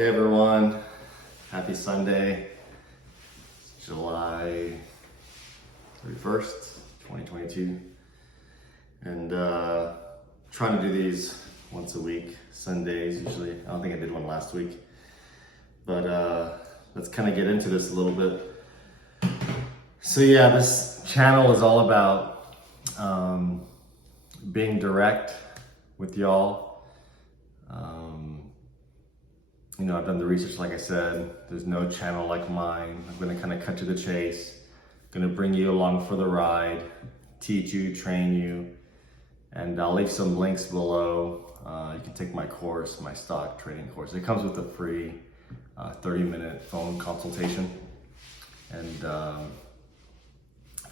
Hey everyone, happy Sunday, July 31st, 2022. And trying to do these once a week, Sundays usually. I don't think I did one last week. But let's kind of get into this a little bit. So yeah, this channel is all about being direct with y'all. I've done the research, like I said. There's no channel like mine. I'm gonna kind of cut to the chase. Gonna bring you along for the ride, teach you, train you, and I'll leave some links below. You can take my course, my stock trading course. It comes with a free 30-minute phone consultation, and I've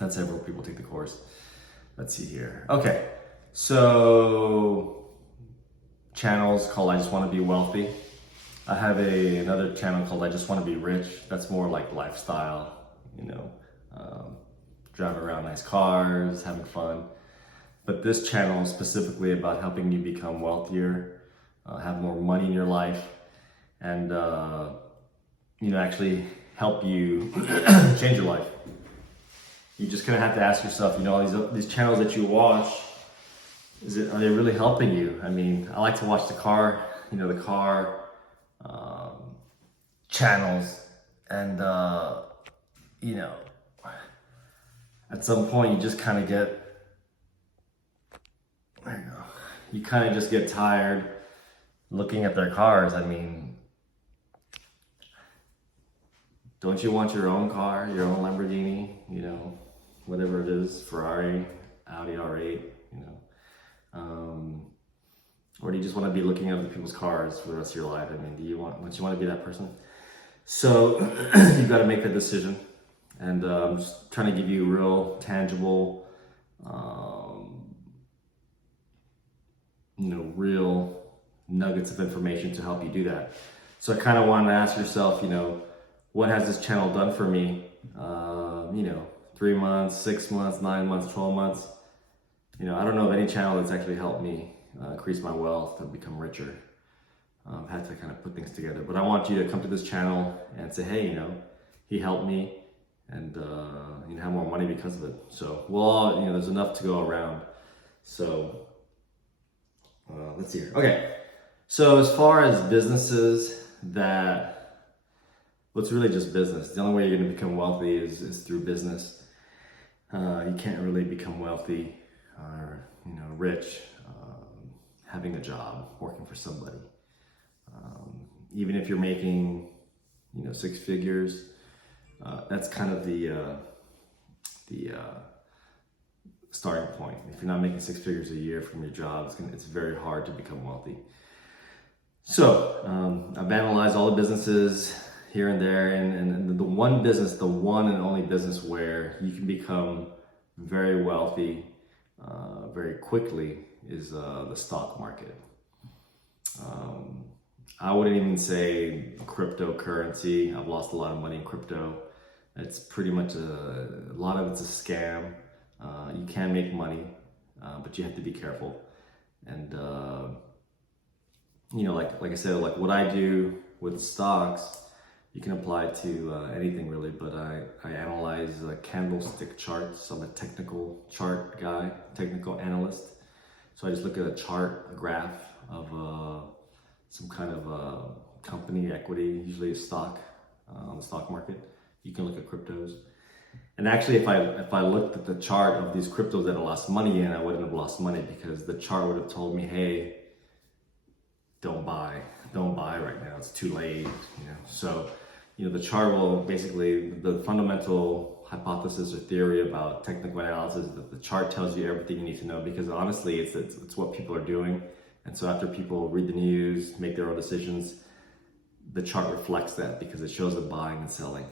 had several people take the course. Let's see here. Okay, so channels called I Just Want to Be Wealthy. I have another channel called I Just Want to Be Rich. That's more like lifestyle, driving around nice cars, having fun. But this channel is specifically about helping you become wealthier, have more money in your life, and actually help you change your life. You just kind of have to ask yourself, these channels that you watch, are they really helping you? I mean, I like to watch the car channels, and at some point you just kind of get, you kind of just get tired looking at their cars. I mean, don't you want your own car, your own Lamborghini, whatever it is, Ferrari, Audi R8, or do you just want to be looking at other people's cars for the rest of your life? I mean, do you want to be that person? So you've got to make that decision. And I'm just trying to give you real, tangible, real nuggets of information to help you do that. So I kind of want to ask yourself, what has this channel done for me? 3 months, 6 months, 9 months, 12 months. I don't know of any channel that's actually helped me increase my wealth and become richer. I've had to kind of put things together, but I want you to come to this channel and say, hey, he helped me, and have more money because of it. So we'll all, there's enough to go around. So let's see here. Okay, so as far as businesses it's really just business. The only way you're going to become wealthy is through business. You can't really become wealthy or rich having a job, working for somebody. Even if you're making 6 figures, that's kind of the starting point. If you're not making 6 figures a year from your job, it's very hard to become wealthy. So I've analyzed all the businesses here and there, and the one and only business where you can become very wealthy very quickly is the stock market. I wouldn't even say cryptocurrency. I've lost a lot of money in crypto. It's pretty much a lot of it's a scam. You can make money, but you have to be careful. And like I said, like what I do with stocks, you can apply to anything really, but I analyze candlestick charts. I'm a technical chart guy, technical analyst. So I just look at a chart, a graph of some kind of company equity, usually a stock on the stock market. You can look at cryptos. And actually, if I looked at the chart of these cryptos that I lost money in, I wouldn't have lost money, because the chart would have told me, hey, don't buy right now, it's too late. So the chart will basically, the fundamental hypothesis or theory about technical analysis is that the chart tells you everything you need to know, because honestly it's what people are doing. And so after people read the news, make their own decisions, the chart reflects that because it shows them buying and selling.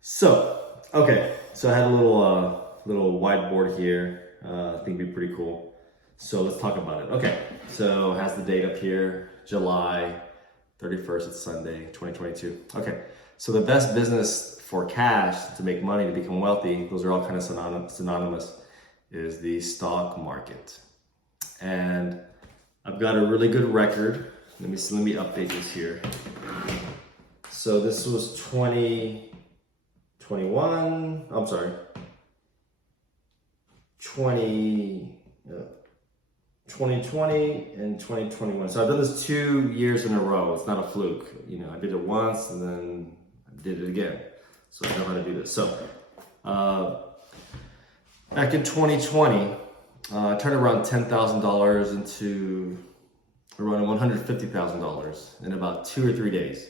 So okay, so I had a little whiteboard here. I think it'd be pretty cool. So let's talk about it. Okay, so it has the date up here, July 31st, it's Sunday, 2022. Okay, so the best business for cash, to make money, to become wealthy, those are all kind of synonymous, is the stock market. And I've got a really good record Let me update this here. So this was 2021. I'm sorry. 2020 and 2021. So I've done this 2 years in a row. It's not a fluke. You know, I did it once and then I did it again. So I know how to do this. So back in 2020, I turned around $10,000 into around $150,000 in about 2 or 3 days.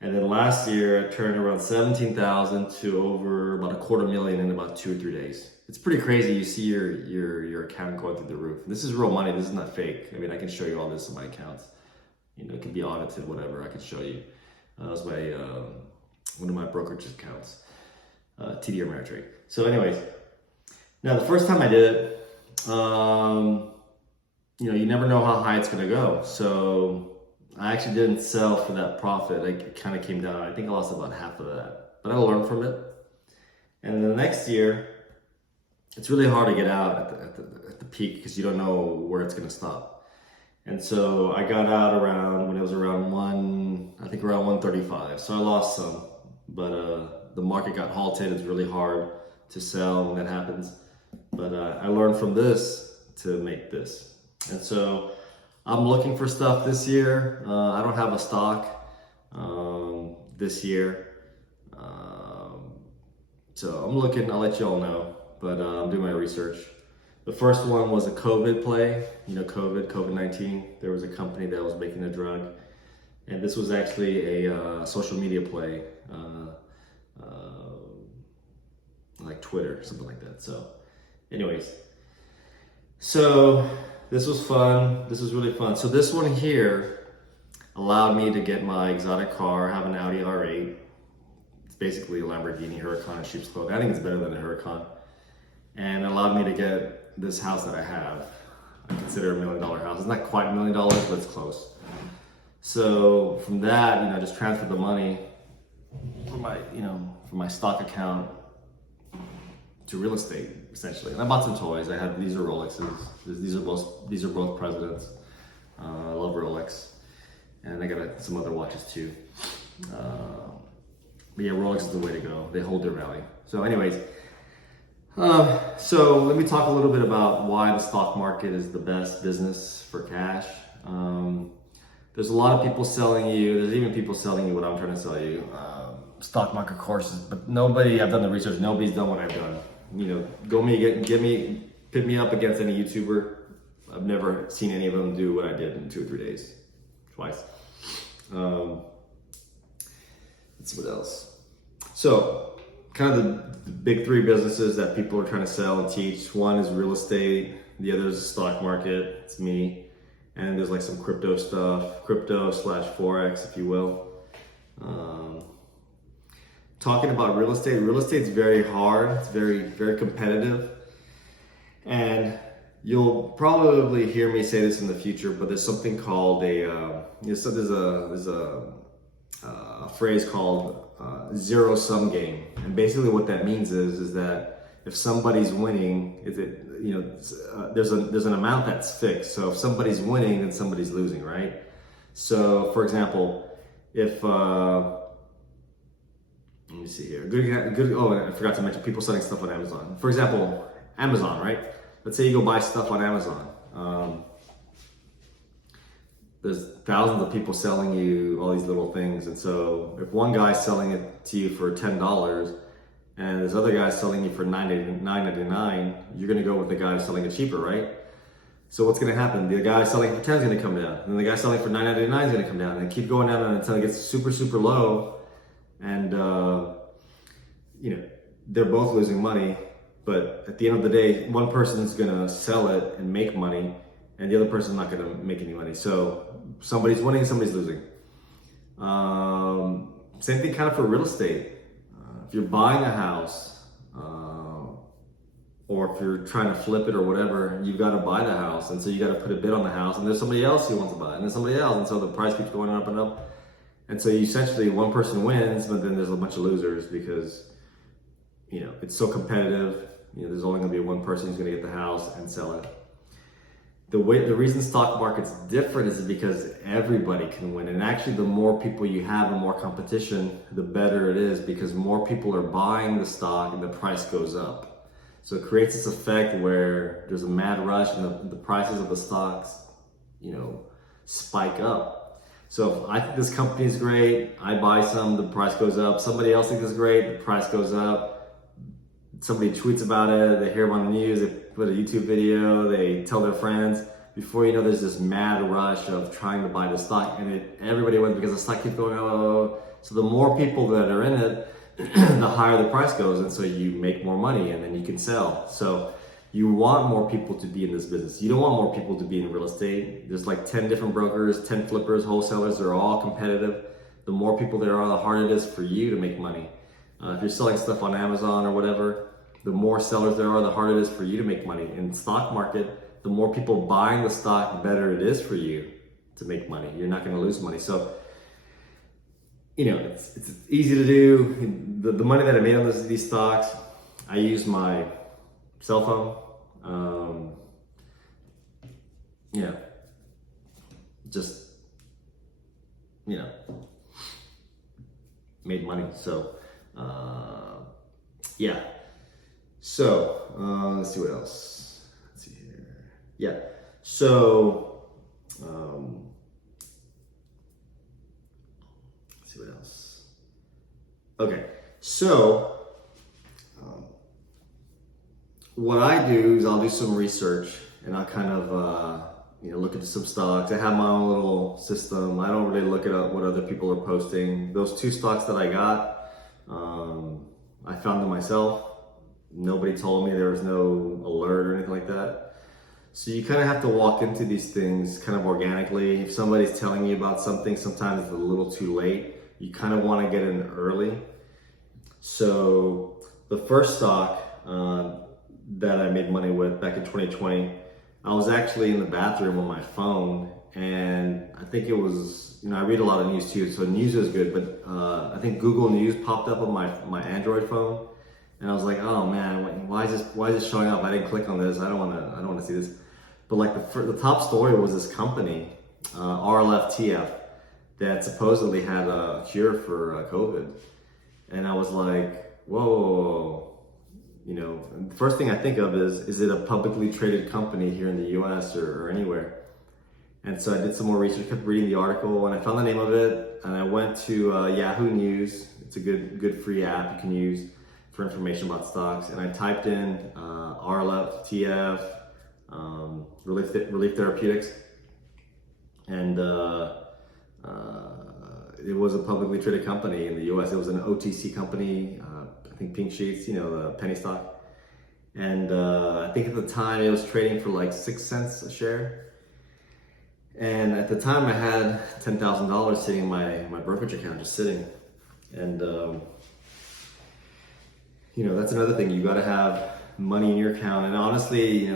And then last year, I turned around 17,000 to over about $250,000 in about 2 or 3 days. It's pretty crazy. You see your account going through the roof. This is real money. This is not fake. I mean, I can show you all this in my accounts. You know, it can be audited, whatever. I can show you. That was my one of my brokerage accounts, TD Ameritrade. So, anyways, now the first time I did it, you know, you never know how high it's gonna go. So I actually didn't sell for that profit. It kind of came down. I think I lost about half of that, but I learned from it. And the next year, it's really hard to get out at the peak because you don't know where it's gonna stop. And so I got out around when it was around around 135. So I lost some, but the market got halted. It's really hard to sell when that happens. But I learned from this to make this. And so I'm looking for stuff this year. I don't have a stock this year. So I'm looking, I'll let you all know, but I'm doing my research. The first one was a COVID play, you know, COVID-19. There was a company that was making a drug. And this was actually a social media play, like Twitter, something like that. So anyways, so this was fun. This was really fun. So this one here allowed me to get my exotic car, have an Audi R8. It's basically a Lamborghini Huracan in sheep's clothing. I think it's better than a Huracan. And it allowed me to get this house that I have. I consider $1 million house. It's not quite $1 million, but it's close. So from that, you know, I just transferred the money from my stock account to real estate, essentially. And I bought some toys. These are Rolexes. These are both presidents. I love Rolex. And I got some other watches too. But yeah, Rolex is the way to go. They hold their value. So anyways, so let me talk a little bit about why the stock market is the best business for cash. There's a lot of people selling you, there's even people selling you what I'm trying to sell you, stock market courses, but I've done the research, nobody's done what I've done. You know, pit me up against any YouTuber. I've never seen any of them do what I did in 2 or 3 days, twice. Let's see what else. So, kind of the big 3 businesses that people are trying to sell and teach. One is real estate, the other is the stock market, it's me. And there's like some crypto stuff, crypto/Forex, if you will. Talking about real estate's very hard. It's very, very competitive. And you'll probably hear me say this in the future, but there's something called there's a phrase called zero-sum game. And basically what that means is that if somebody's winning, there's an amount that's fixed. So if somebody's winning, then somebody's losing, right? So for example, if let me see here. Oh, I forgot to mention people selling stuff on Amazon. For example, Amazon, right? Let's say you go buy stuff on Amazon. There's thousands of people selling you all these little things, and so if one guy's selling it to you for $10 and this other guy's selling you for $9.99, you're gonna go with the guy who's selling it cheaper, right? So what's gonna happen? The guy selling for $10 is gonna come down, and the guy selling for $9.99 is gonna come down, and keep going down until it gets super, super low, and they're both losing money. But at the end of the day, one person's gonna sell it and make money, and the other person's not gonna make any money. So somebody's winning, somebody's losing. Same thing kind of for real estate. If you're buying a house, or if you're trying to flip it or whatever, you've got to buy the house. And so you got to put a bid on the house, and there's somebody else who wants to buy it, and there's somebody else. And so the price keeps going up and up. And so essentially one person wins, but then there's a bunch of losers because, it's so competitive. There's only going to be one person who's going to get the house and sell it. the reason stock market's different is because everybody can win. And actually, the more people you have and more competition, the better it is, because more people are buying the stock and the price goes up. So it creates this effect where there's a mad rush and the prices of the stocks, spike up. So if I think this company is great, I buy some, the price goes up. Somebody else thinks it's great, the price goes up. Somebody tweets about it, they hear about the news, they put a YouTube video, they tell their friends. Before you know, there's this mad rush of trying to buy the stock, and everybody wins because the stock keeps going up. So the more people that are in it, the higher the price goes, and so you make more money, and then you can sell. So you want more people to be in this business. You don't want more people to be in real estate. There's like 10 different brokers, 10 flippers, wholesalers. They're all competitive. The more people there are, the harder it is for you to make money. If you're selling stuff on Amazon or whatever, the more sellers there are, the harder it is for you to make money. In the stock market, the more people buying the stock, the better it is for you to make money. You're not going to lose money. So, it's easy to do. The money that I made on these stocks, I use my cell phone. Just, made money. So, So, let's see what else. Let's see here. Yeah. So, let's see what else. Okay. So, what I do is I'll do some research and I'll kind of, look into some stocks. I have my own little system. I don't really look at what other people are posting. Those 2 stocks that I got, I found them myself. Nobody told me, there was no alert or anything like that. So you kind of have to walk into these things kind of organically. If somebody's telling you about something, sometimes it's a little too late. You kind of want to get in early. So the first stock that I made money with back in 2020, I was actually in the bathroom on my phone, and I think it was, I read a lot of news too, so news is good, but I think Google News popped up on my Android phone. And I was like, oh man, why is this showing up? I didn't click on this. I don't want to see this. But like the top story was this company, RLFTF, that supposedly had a cure for COVID. And I was like, whoa. The first thing I think of is it a publicly traded company here in the US or anywhere? And so I did some more research, kept reading the article, and I found the name of it. And I went to Yahoo News. It's a good free app you can use for information about stocks, and I typed in RLFTF, Relief Therapeutics, and it was a publicly traded company in the US. It was an OTC company, I think Pink Sheets, the penny stock, and I think at the time it was trading for like 6 cents a share. And at the time I had $10,000 sitting in my brokerage account, just sitting, and that's another thing. You got to have money in your account. And honestly,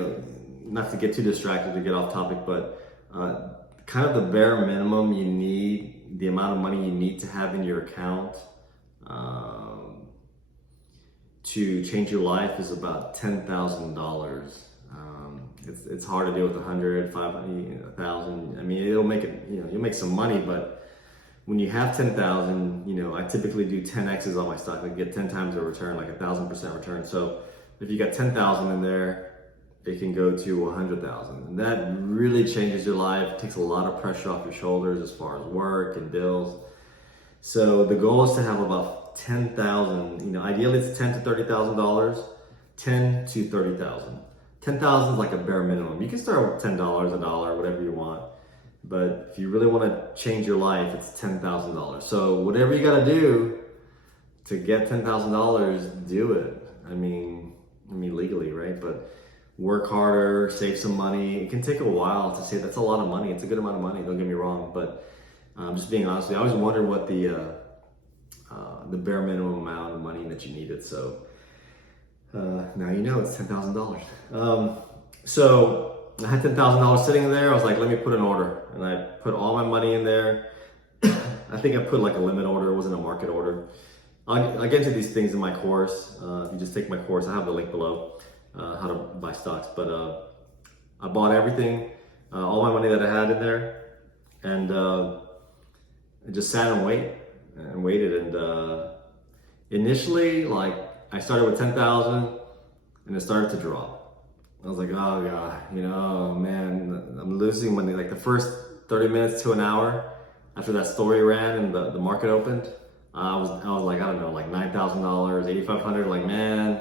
not to get too distracted to get off topic, but kind of the bare minimum you need, the amount of money you need to have in your account to change your life is about $10,000. It's hard to do with 100, 500, 1,000. I mean, it'll make it, you'll make some money, but when you have 10,000, I typically do 10X's on my stock. I get 10 times a return, like 1,000% return. So if you got 10,000 in there, it can go to 100,000. And that really changes your life. It takes a lot of pressure off your shoulders as far as work and bills. So the goal is to have about 10,000, ideally it's $10,000 to $30,000, 10 to 30,000. 10,000 is like a bare minimum. You can start with $10, $1, whatever you want. But if you really want to change your life, it's $10,000. So whatever you got to do to get $10,000, do it. I mean legally, right? But work harder, save some money. It can take a while to save. That's a lot of money. It's a good amount of money. Don't get me wrong. But just being honest with you, I always wondered what the bare minimum amount of money that you needed. So now you know it's $10,000. So I had $10,000 sitting there. I was like, let me put an order. And I put all my money in there. I think I put like a limit order. It wasn't a market order. I'll get into these things in my course. If you just take my course, I have the link below, how to buy stocks. But I bought everything. all my money that I had in there, and I just sat and waited. And initially, like I started with 10,000, and it started to drop. I was like, oh god, man, I'm losing money. Like the first 30 minutes to an hour after that story ran and the market opened, I was like, I don't know, like $9,000, $8,500. Like, man,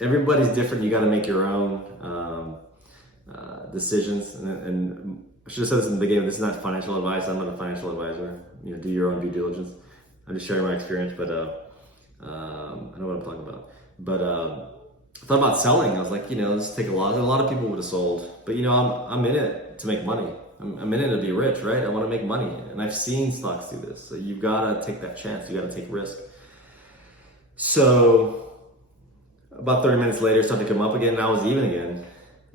everybody's different. You got to make your own decisions. And I should have said this in the beginning. This is not financial advice. I'm not a financial advisor. Do your own due diligence. I'm just sharing my experience, but I know what I'm talking about. But I thought about selling. I was like, let's take a lot. A lot of people would have sold, but I'm in it to make money. I'm in it to be rich, right? I want to make money, and I've seen stocks do this. So you've got to take that chance. You got to take risk. So about 30 minutes later, it started to come up again, and I was even again.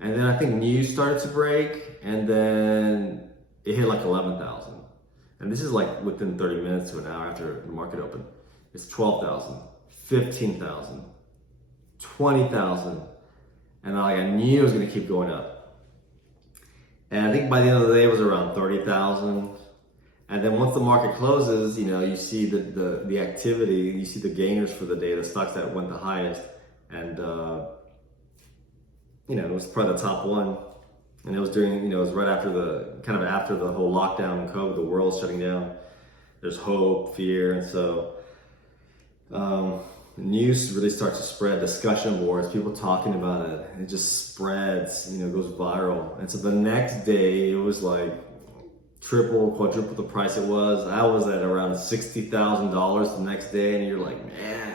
And then I think news started to break, and then it hit like 11,000. And this is like within 30 minutes to an hour after the market opened. It's 12,000, 15,000, 20,000. And I knew it was going to keep going up. And I think by the end of the day, it was around 30,000. And then once the market closes, you see the activity, you see the gainers for the day, the stocks that went the highest. And, it was probably the top one. And it was during, it was right after after the whole lockdown and COVID, the world's shutting down. There's hope, fear. And so news really starts to spread, discussion boards, people talking about it. It just spreads, goes viral. And so the next day, it was like triple, quadruple the price it was. I was at around $60,000 the next day. And you're like, man,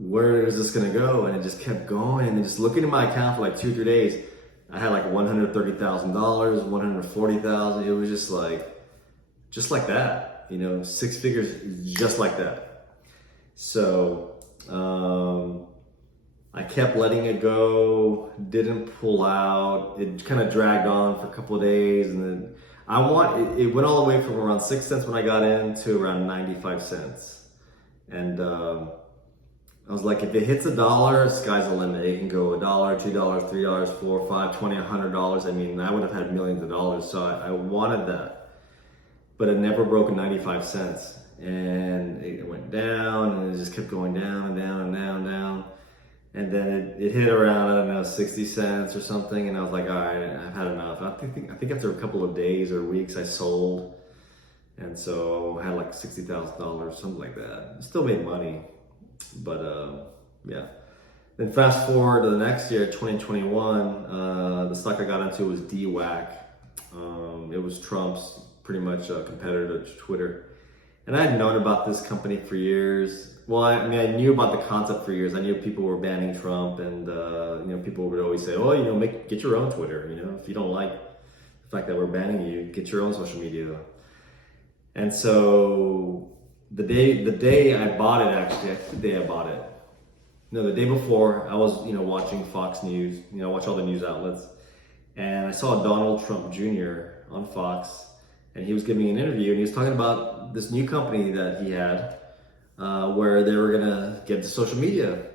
where is this gonna go? And it just kept going. And just looking at my account for like 2 or 3 days, I had like $130,000, $140,000. It was just like that, 6 figures, just like that. So I kept letting it go, didn't pull out. It kind of dragged on for a couple of days, and then it went all the way from around 6 cents when I got in to around 95 cents. And I was like, if it hits $1, sky's the limit. It can go $1, $2, $3, $4, $5, $20, $100. I mean, I would have had millions of dollars. So I wanted that, but it never broke 95 cents. And it went down, and it just kept going down and down and down and down. And then it hit around, I don't know, 60 cents or something. And I was like, all right, I've had enough. I think after a couple of days or weeks, I sold. And so I had like $60,000, something like that. Still made money. But yeah. Then fast forward to the next year, 2021, the stock I got into was DWAC. It was Trump's pretty much competitor to Twitter. And I had known about this company for years. Well, I knew about the concept for years. I knew people were banning Trump, and people would always say, "Oh, get your own Twitter. If you don't like the fact that we're banning you, get your own social media." And so the day I bought it, actually, I think the day I bought it. No, the day before, I was watching Fox News. I watch all the news outlets, and I saw Donald Trump Jr. on Fox. And he was giving an interview, and he was talking about this new company that he had, where they were gonna get to social media.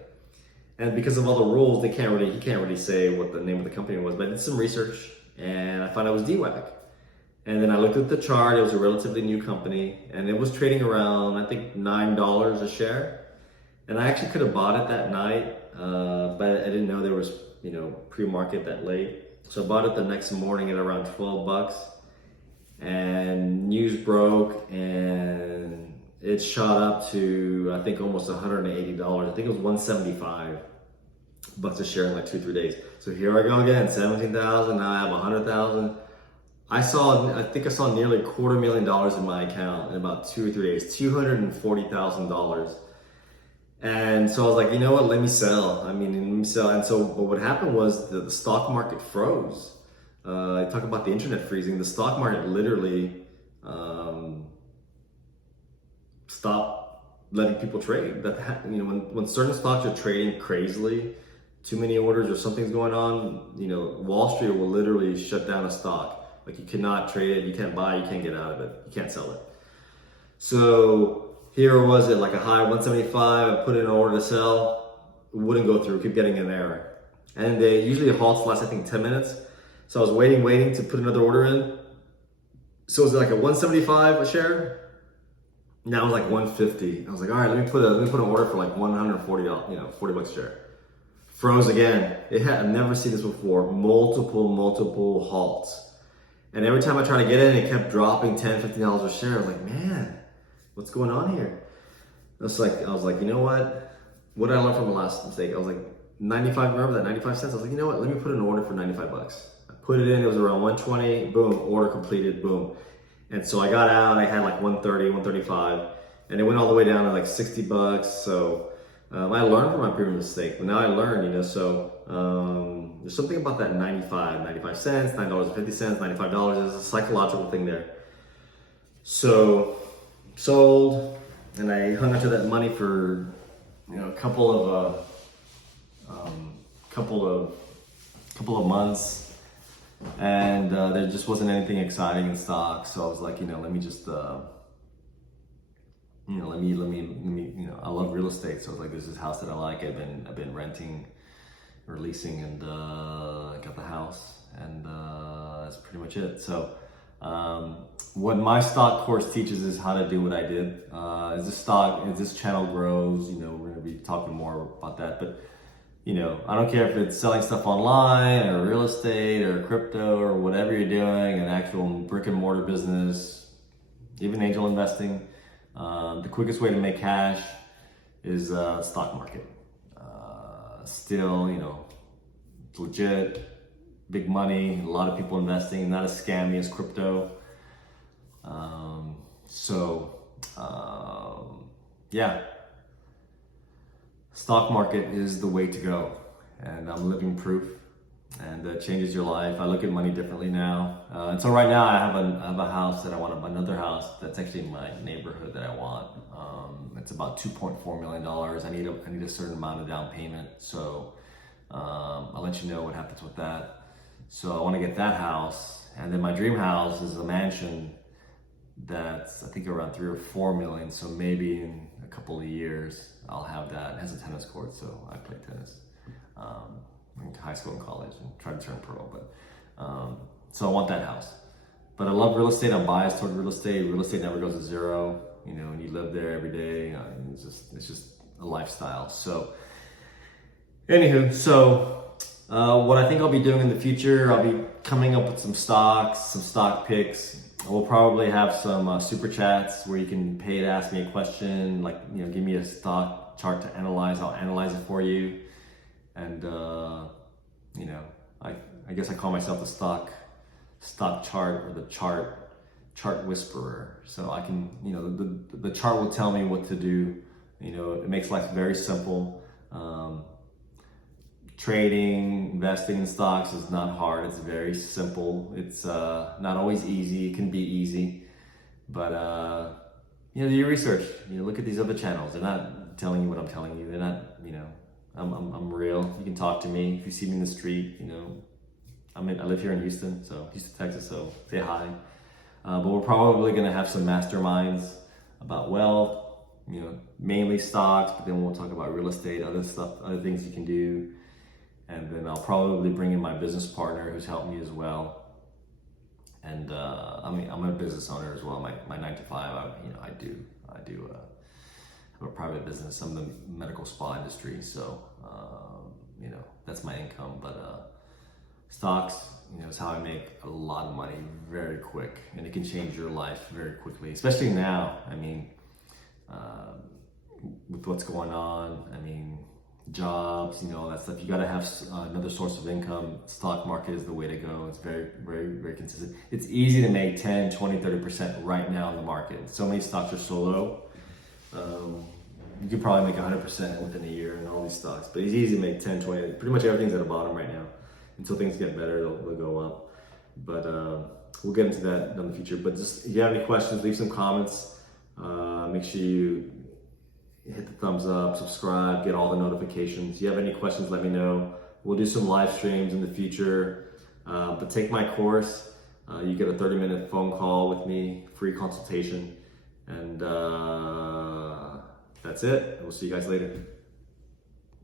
And because of all the rules, he can't really say what the name of the company was. But I did some research, and I found out it was DWAC. And then I looked at the chart. It was a relatively new company, and it was trading around, I think, $9 a share. And I actually could have bought it that night, but I didn't know there was pre-market that late. So I bought it the next morning at around $12. And news broke, and it shot up to, I think, almost $180. I think it was $175 a share in like 2 or 3 days. So here I go again, 17,000. Now I have 100,000. I think I saw nearly $250,000 in my account in about 2 or 3 days, $240,000. And so I was like, you know what? Let me sell. And so, but what happened was the stock market froze. I talk about the internet freezing. The stock market literally stopped letting people trade. When certain stocks are trading crazily, too many orders or something's going on, Wall Street will literally shut down a stock. Like, you cannot trade it, you can't buy, you can't get out of it, you can't sell it. So here it was at like a high 175. I put in an order to sell, it wouldn't go through, keep getting an error. And they usually the halts last, I think, 10 minutes. So I was waiting to put another order in. So it was like a 175 a share. Now it's like 150. I was like, all right, let me put an order for like 140, $40 a share. Froze again. I've never seen this before. Multiple halts. And every time I tried to get in, it kept dropping $10, $15 a share. I was like, man, what's going on here? I was like, you know what? What did I learn from the last mistake? I was like, 95, remember that 95 cents? I was like, you know what? Let me put an order for 95 bucks. I put it in, it was around 120, boom, order completed, boom. And so I got out, I had like 130, 135, and it went all the way down to like 60 bucks. So I learned from my previous mistake, but now I learned, there's something about that 95 cents, $9.50, $95. There's a psychological thing there. So sold, and I hung onto that money for, a couple of months. And there just wasn't anything exciting in stock, so I was like, let me just, let me, I love real estate, so I was like, there's this house that I like. I've been renting or leasing, and I got the house, and that's pretty much it. So, what my stock course teaches is how to do what I did. As this channel grows, we're gonna be talking more about that, but. I don't care if it's selling stuff online or real estate or crypto or whatever you're doing, an actual brick and mortar business, even angel investing. The quickest way to make cash is stock market. Still, it's legit, big money, a lot of people investing, not as scammy as crypto. Yeah. Stock market is the way to go, and I'm living proof, and it changes your life. I look at money differently now, and so right now I have a house that I want, another house that's actually in my neighborhood that I want. It's about $2.4 million. I need a certain amount of down payment, so I'll let you know what happens with that. So I want to get that house, and then my dream house is a mansion that's I think around 3 or 4 million. So maybe in a couple of years I'll have that. It has a tennis court, so I play tennis in high school and college, and try to turn pro. But so I want that house. But I love real estate. I'm biased toward real estate. Real estate never goes to zero, and you live there every day. It's just a lifestyle. So anywho, what I think I'll be doing in the future, I'll be coming up with some stocks, some stock picks. We'll probably have some super chats where you can pay to ask me a question, like, give me a stock chart to analyze. I'll analyze it for you. And, I guess I call myself the stock chart, or the chart whisperer. So I can, the chart will tell me what to do. It makes life very simple. Trading, investing in stocks is not hard. It's very simple. It's not always easy. It can be easy, but do your research. Look at these other channels. They're not telling you what I'm telling you. They're not. I'm real. You can talk to me if you see me in the street. I live here in Houston, Texas. So say hi. But we're probably gonna have some masterminds about wealth. Mainly stocks, but then we'll talk about real estate, other stuff, other things you can do. And then I'll probably bring in my business partner who's helped me as well. And I'm a business owner as well. My 9 to 5, I do have a private business. I'm in the medical spa industry, so that's my income. But stocks, is how I make a lot of money very quick, and it can change your life very quickly, especially now. With what's going on, jobs, all that stuff. You got to have another source of income. Stock market is the way to go. It's very, very, very consistent. It's easy to make 10, 20, 30% right now in the market. So many stocks are so low. You could probably make 100% within a year in all these stocks, but it's easy to make 10, 20, pretty much everything's at the bottom right now. Until things get better, they'll go up. But we'll get into that in the future. But just, if you have any questions, leave some comments. Make sure you hit the thumbs up, subscribe, get all the notifications. If you have any questions, let me know. We'll do some live streams in the future. But take my course. You get a 30-minute phone call with me, free consultation. And that's it. We'll see you guys later.